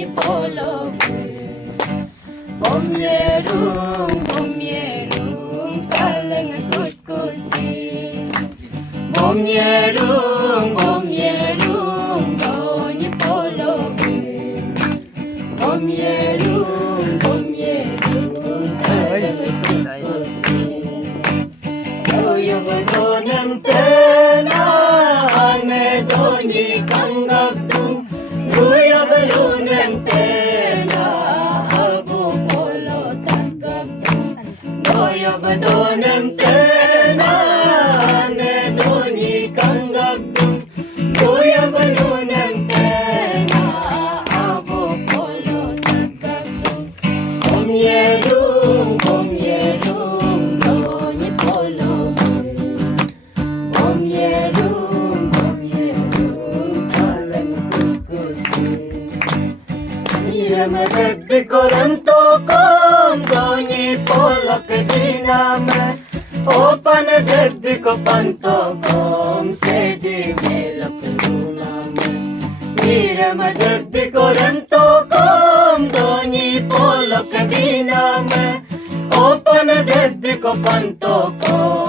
doni polo Bom yerung kaleng kuskusi Bom yerung doni polo Bom yerung kaleng kuskusi Oyo badonang tena ane doni kanggaptung Guya balunang tena abu polo tanggaptung Oyo badonang tena ane doni kanggaptung Guya balunang tena abu polo tanggaptung Bom yerung doni polo Bom yerung kaleng kuskusi Mira madagdi koram tokom doni polo kediname Opan dagdi ko pantokom sedi melok luname Mira madagdi koram tokom doni polo kediname Opan dagdi ko pantokom